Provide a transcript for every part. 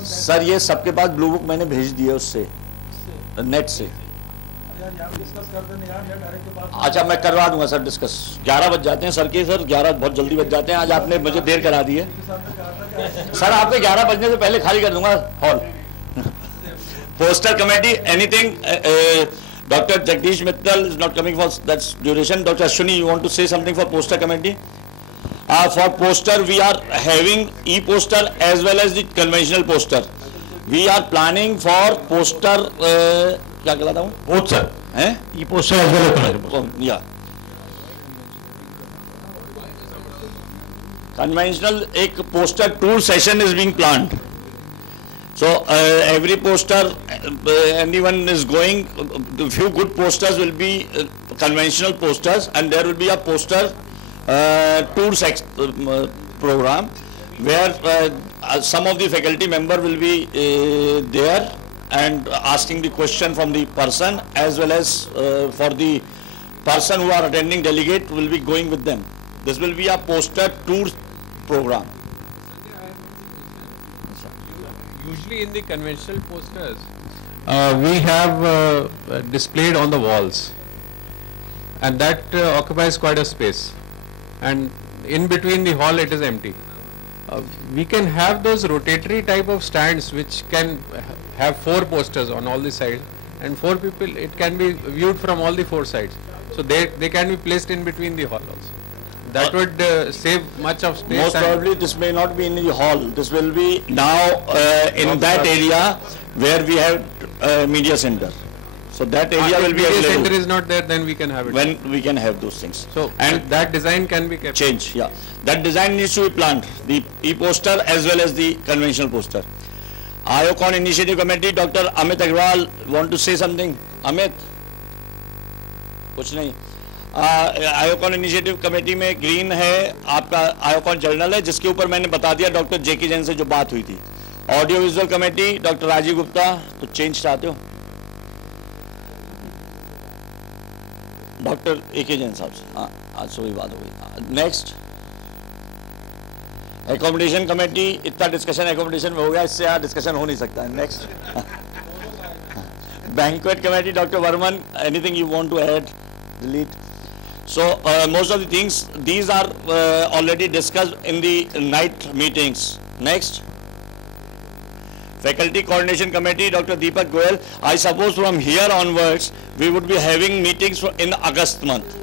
Sir ये सबके पास blue book मैंने भेज दी है उससे, नेट से। अच्छा मैं करवा दूंगा सर डिस्कस। 11 बज जाते हैं सर के, सर 11 बहुत जल्दी बज जाते हैं। आज आपने मुझे देर करा दी है सर, आपके 11 बजने से पहले खाली कर दूंगा hall. Poster committee anything? Doctor Jagdish Mittal is not coming for that's duration. Doctor Ashwini, you want to say something for poster committee? For poster we are having e-poster as well as the conventional poster. We are planning for poster क्या कहलाता हूँ? Poster हैं? e-poster as well as conventional. Yeah. Conventional एक poster tour session is being planned. So every poster anyone is going, few good posters will be conventional posters, and there will be a poster tour program where some of the faculty member will be there and asking the question from the person, as well as for the person who are attending delegate will be going with them. This will be a poster tour program. Usually in the conventional posters we have displayed on the walls, and that occupies quite a space, and in between the hall it is empty. We can have those rotatory type of stands which can have 4 posters on all the sides, and 4 people, it can be viewed from all the 4 sides. So they can be placed in between the hall also. That would save much of space. Most probably this may not be in the hall. This will be now in that area where we have media center. So that area will be available. If media center is not there, then we can have it. When we can have those things. So and that design can be kept. Change, yeah. That design needs to be planned. The e-poster as well as the conventional poster. IOACON Initiative Committee, Dr. Amit Agrawal, want to say something? Amit? कुछ नहीं. IOACON Initiative Committee में green है, आपका IOACON journal है, जिसके ऊपर मैंने बता दिया डॉक्टर जेके जैन से जो बात हुई थी. Audio visual committee doctor Rajeev Gupta, तो चेंज चाहते हो डॉक्टर ए.के. जैन साहब से? हाँ, आज सुबह बात हो गई. नेक्स्ट एकोमोडेशन कमेटी, इतना डिस्कशन एकोमोडेशन में हो गया, इससे यहाँ डिस्कशन हो नहीं सकता है. Next banquet committee doctor Varman, anything you want to add, delete? So most of the things, these are already discussed in the night meetings. Next, Faculty Coordination Committee, Dr. Deepak Goyal. I suppose from here onwards we would be having meetings in August month.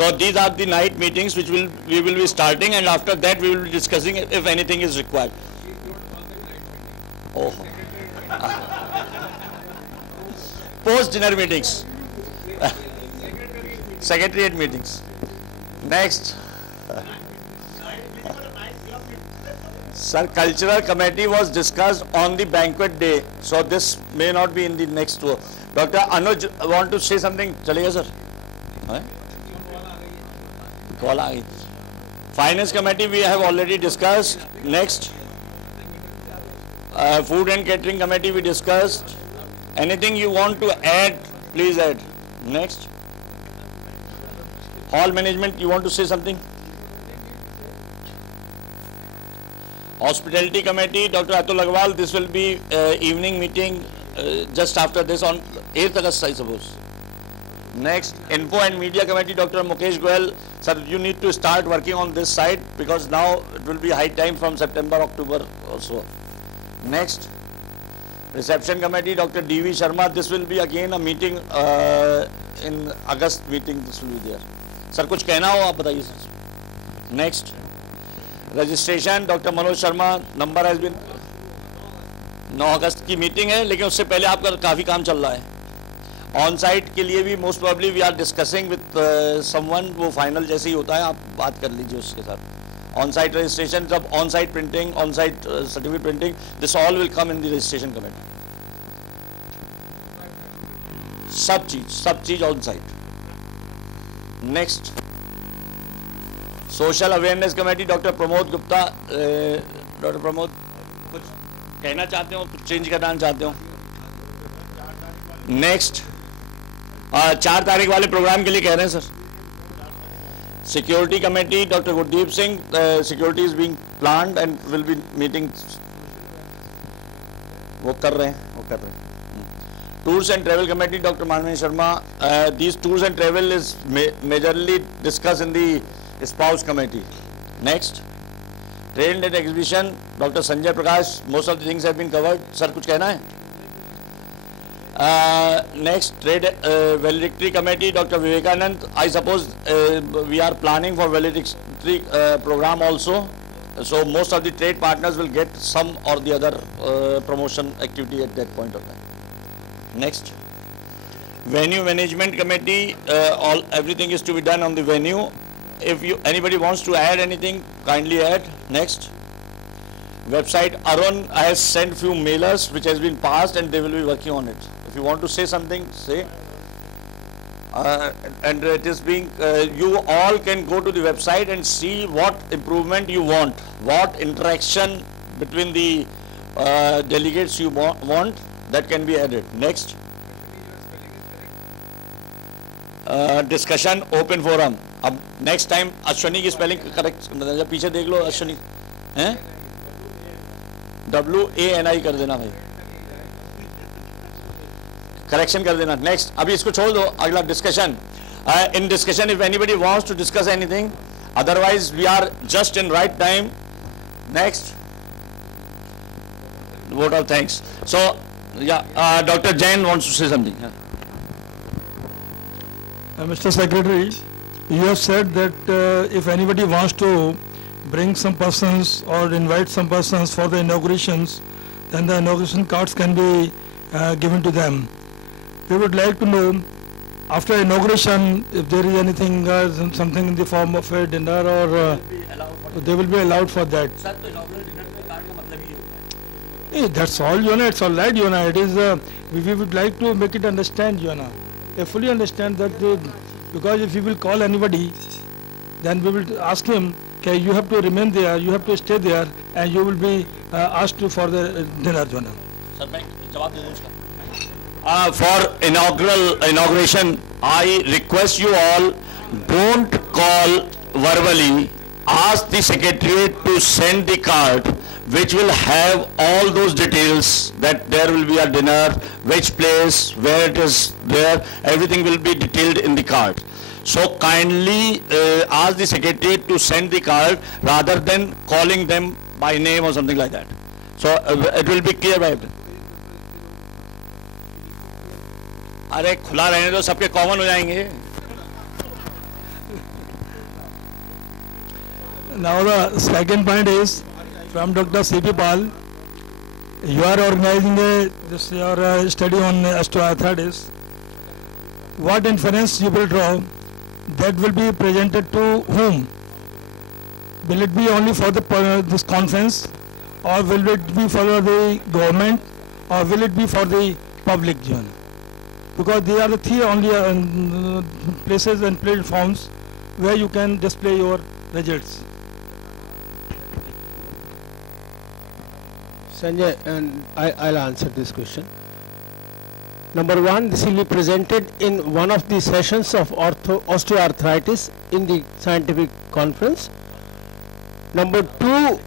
So these are the night meetings which we will be starting, and after that we will be discussing if anything is required. Oh. Post dinner meetings. Secretariat meetings. Next, sir, cultural committee was discussed on the banquet day, so this may not be in the next one. Dr. Anuj want to say something? चलेगा sir? Call आ गई. Finance committee we have already discussed. Next, food and catering committee we discussed. Anything you want to add, please add. Next. Hall management, you want to say something? Hospitality committee, Dr. Atul Agrawal, this will be evening meeting just after this on 8th August, I suppose. Next, info and media committee, Dr. Mukesh Goyal, sir, you need to start working on this side because now it will be high time from September, October also. Next, reception committee, Dr. D.V. Sharma, this will be again a meeting in August meeting, this will be there. Sir कुछ कहना हो आप बताइए sir. Next, registration doctor Manoj Sharma, number has been 9 अगस्त की meeting है, लेकिन उससे पहले आपका काफ़ी काम चल रहा है. ऑन साइट के लिए भी most probably we are discussing with someone, वो फाइनल जैसे ही होता है आप बात कर लीजिए उसके साथ. ऑन साइट रजिस्ट्रेशन, जब on site printing, on site certificate printing, this all will come in the registration committee. सब चीज on site. Next, social awareness committee doctor Pramod Gupta. Doctor Pramod कुछ कहना चाहते हो, कुछ चेंज करना चाहते हो? नेक्स्ट, 4 तारीख वाले प्रोग्राम के लिए कह रहे हैं sir. Security committee doctor Gurdeep Singh, security is being planned and will be meeting. वो कर रहे हैं. Tours and Travel Committee, Dr. Manmani Sharma. These tours and travel is majorly discussed in the spouse committee. Next, trade and exhibition, Dr. Sanjay Prakash. Most of the things have been covered. Sir, कुछ कहना है? Next, trade valedictory committee, Dr. Vivekanand. I suppose we are planning for valedictory program also. So most of the trade partners will get some or the other promotion activity at that point of time. Next, venue management committee. Everything is to be done on the venue. If anybody wants to add anything, kindly add. Next, website. Arun has sent few mailers which has been passed and they will be working on it. If you want to say something, say. And it is being, you all can go to the website and see what improvement you want, what interaction between the delegates you want, that can be added. Next, discussion, open forum. अब next time Ashwani की spelling correct, जब पीछे देख लो अश्वनी, हैं? WANI कर देना भाई. Correction कर देना. Next, अभी इसको छोड़ दो. अगला discussion. In discussion, if anybody wants to discuss anything, otherwise we are just in right time. Next, vote of thanks. So, yeah, Dr. Jain wants to say something. Mr. Secretary, you have said that if anybody wants to bring some persons or invite some persons for the inaugurations, then the inauguration cards can be given to them. We would like to know, after inauguration, if there is anything, something in the form of a dinner, or they will be allowed for that. That's all, it's all right, it is, we would like to make it understand, they fully understand that, because if we will call anybody, then we will ask him, okay, you have to remain there, you have to stay there, and you will be asked to for the dinner, For inauguration, I request you all, don't call verbally, ask the secretariat to send the card which will have all those details, that there will be a dinner, which place, where it is there, everything will be detailed in the card. So kindly ask the secretariat to send the card rather than calling them by name or something like that. So it will be clear by everyone. अरे खुला रहने दो, सबके common हो जाएंगे. Now the second point is from Dr. C.P. Pal. You are organizing your study on osteoarthritis. What inference you will draw, that will be presented to whom? Will it be only for this conference, or will it be for the government, or will it be for the public? Because they are the three only places and platforms where you can display your results. Sanjay, and I'll answer this question. Number one, this will be presented in one of the sessions of osteoarthritis in the scientific conference. Number two,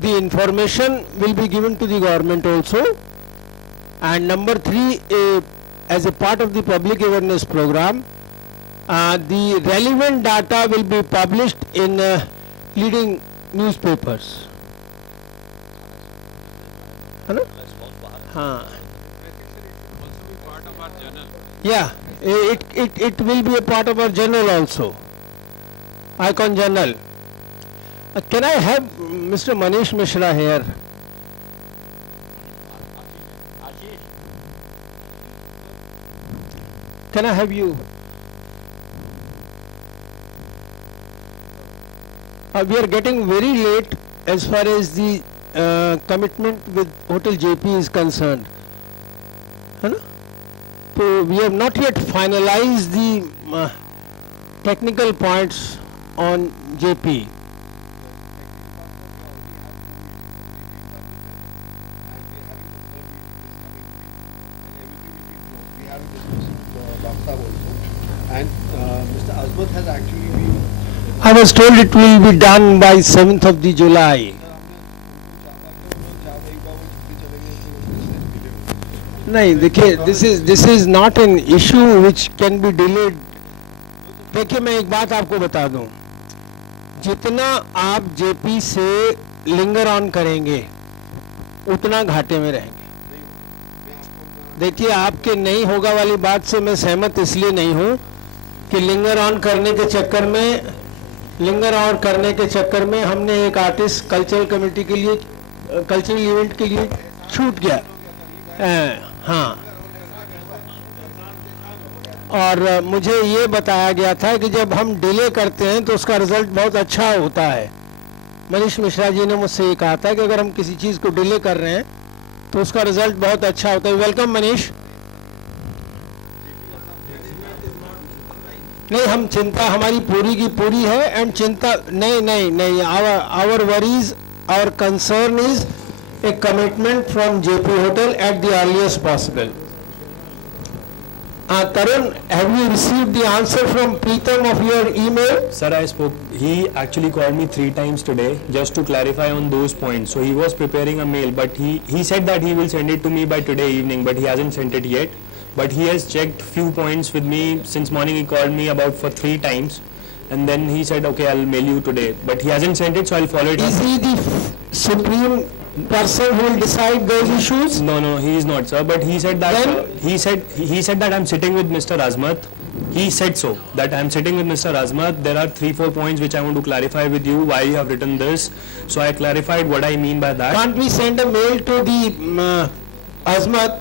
the information will be given to the government also. And number three, as a part of the public awareness program, the relevant data will be published in leading newspapers. Yeah, it will be a part of our journal also, IOACON journal. Can I have Mr. Manish Mishra here? Can I have you? We are getting very late as far as the commitment with Hotel JP is concerned. So we have not yet finalized the technical points on JP. And Mr. Azmat has actually been... I was told it will be done by 7th of the July. नहीं देखिए, this is not an issue which can be delayed. देखिए मैं एक बात आपको बता दूं, जितना आप जेपी से लिंगर ऑन करेंगे उतना घाटे में रहेंगे. देखिए आपके नहीं होगा वाली बात से मैं सहमत इसलिए नहीं हूं कि लिंगर ऑन करने के चक्कर में हमने एक आर्टिस्ट कल्चरल कमेटी के लिए, कल्चरल इवेंट के लिए छूट गया. हाँ, और मुझे ये बताया गया था कि जब हम डिले करते हैं तो उसका रिजल्ट बहुत अच्छा होता है. मनीष मिश्रा जी ने मुझसे ये कहा था कि अगर हम किसी चीज़ को डिले कर रहे हैं तो उसका रिजल्ट बहुत अच्छा होता है. वेलकम मनीष. नहीं, हम चिंता हमारी पूरी की पूरी है. एंड चिंता नहीं, our worries, our concern is a commitment from JP Hotel at the earliest possible. Tarun, have you received the answer from Preetham of your email? Sir, I spoke. He actually called me 3 times today just to clarify on those points. So he was preparing a mail, but he said that he will send it to me by today evening, but he hasn't sent it yet. But he has checked few points with me since morning. He called me about for 3 times, and then he said, okay, I'll mail you today. But he hasn't sent it, so I'll follow it up. Is he the supreme person who will decide those issues? No, he is not, sir. But he said that he said that I'm sitting with Mr. Azmat. He said so that I'm sitting with Mr. Azmat. There are 3-4 points which I want to clarify with you. Why you have written this? So I clarified what I mean by that. Can't we send a mail to the Azmat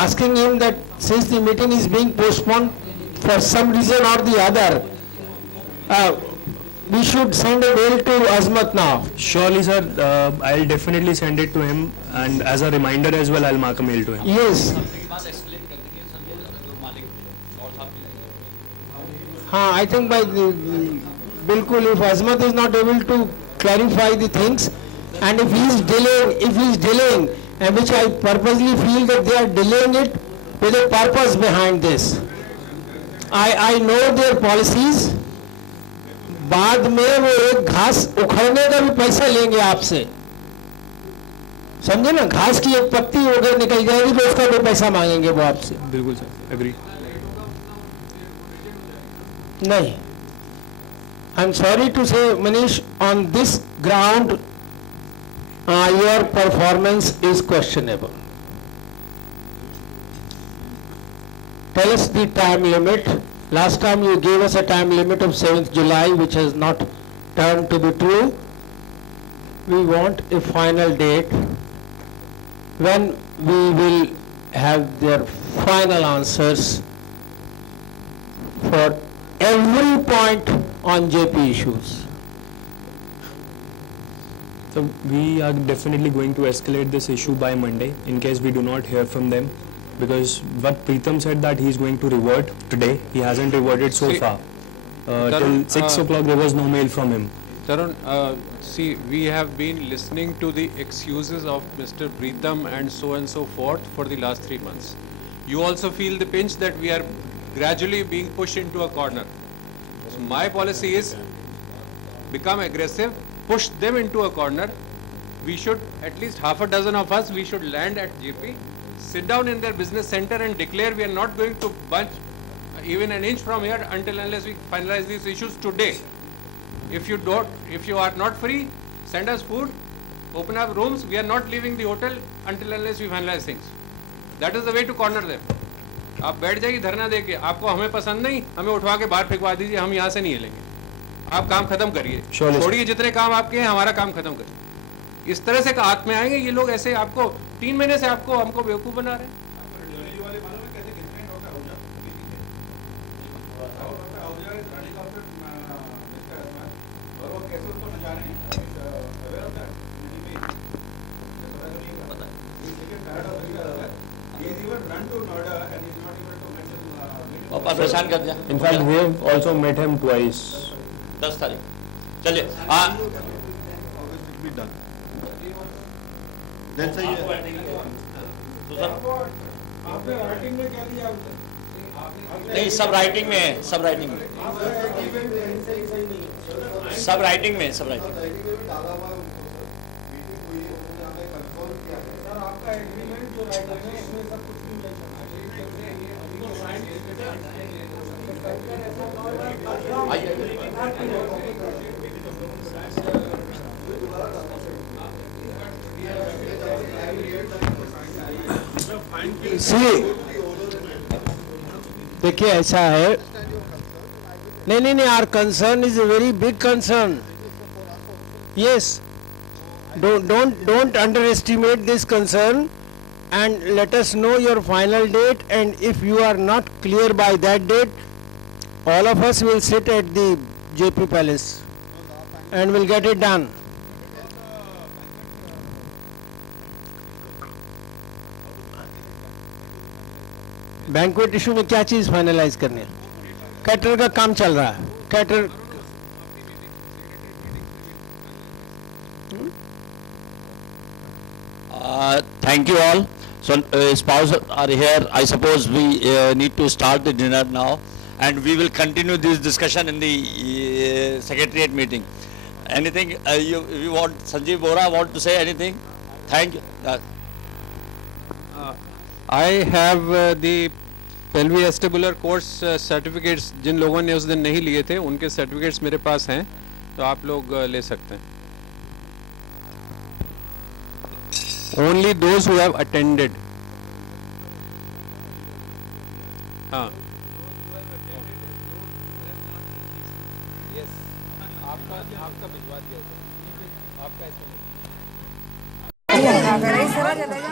asking him that since the meeting is being postponed for some reason or the other, we should send a mail to Azmat now? Surely, sir. I'll definitely send it to him, and as a reminder as well, I'll mark a mail to him. Yes. हाँ, I think by बिल्कुल, if Azmat is not able to clarify the things, and if he is delaying, and which I purposely feel that they are delaying it with a purpose behind this. I know their policies. बाद में वो एक घास उखड़ने का भी पैसा लेंगे आपसे, समझे ना? घास की एक पत्ती अगर निकल जाएगी तो उसका भी पैसा मांगेंगे वो आपसे. बिल्कुल सर, एग्री. नहीं, आई एम सॉरी टू से Manish, on this ground your performance is questionable. Tell us the time limit. Last time you gave us a time limit of 7th July, which has not turned to be true. We want a final date when we will have their final answers for every point on JP issues. So we are definitely going to escalate this issue by Monday in case we do not hear from them, because what Preetham said that he is going to revert today, he hasn't reverted so far. Till 6 o'clock there was no mail from him. Tarun, see, we have been listening to the excuses of Mr. Preetham and so forth for the last 3 months. You also feel the pinch that we are gradually being pushed into a corner. So my policy is become aggressive, push them into a corner. We should, at least half a dozen of us, we should land at JP, sit down in their business center and declare we are not going to budge even an inch from here unless we finalize these issues today. If you are not free, send us food, open up rooms. We are not leaving the hotel unless we finalize things. That is the way to corner them. आप बैठ जाइए धरना देके, आपको हमें पसंद नहीं, हमें उठवा के बाहर फेंकवा दीजिए, हम यहाँ से नहीं हिलेंगे. आप काम खत्म करिए, छोड़िए जितने काम आपके हैं, हमारा काम खत्म करिए. इस तरह से हाथ में आएंगे ये लोग. ऐसे आपको 3 महीने से हमको बेवकूफ बना रहे हैं. परेशान कर दिया. In fact, we have also met him twice. 10 तारीख. चलिए. नहीं, सब राइटिंग में है, सब राइटिंग में. आपका एग्रीमेंट जो राइटिंग में, इसमें सब कुछ देखिए ऐसा है, नहीं, our concern is a very big concern. Yes, don't underestimate this concern, and let us know your final date, and if you are not clear by that date, all of us will sit at the JP Palace and will get it done. Banquet issue में क्या चीज finalise करनी है? Cater का काम चल रहा है, cater Thank you all. So spouses are here. I suppose we need to start the dinner now, and we will continue this discussion in the secretariat meeting. Anything you want? Sanjeev Bora want to say anything? Thank you. I have the pelvic vestibular course certificates. जिन लोगों ने उस दिन नहीं लिए थे उनके certificates मेरे पास हैं, तो आप लोग ले सकते हैं. Only those who have attended. हाँ. Yes. आपका भिजवा दिया सर. आपका इसमें नहीं.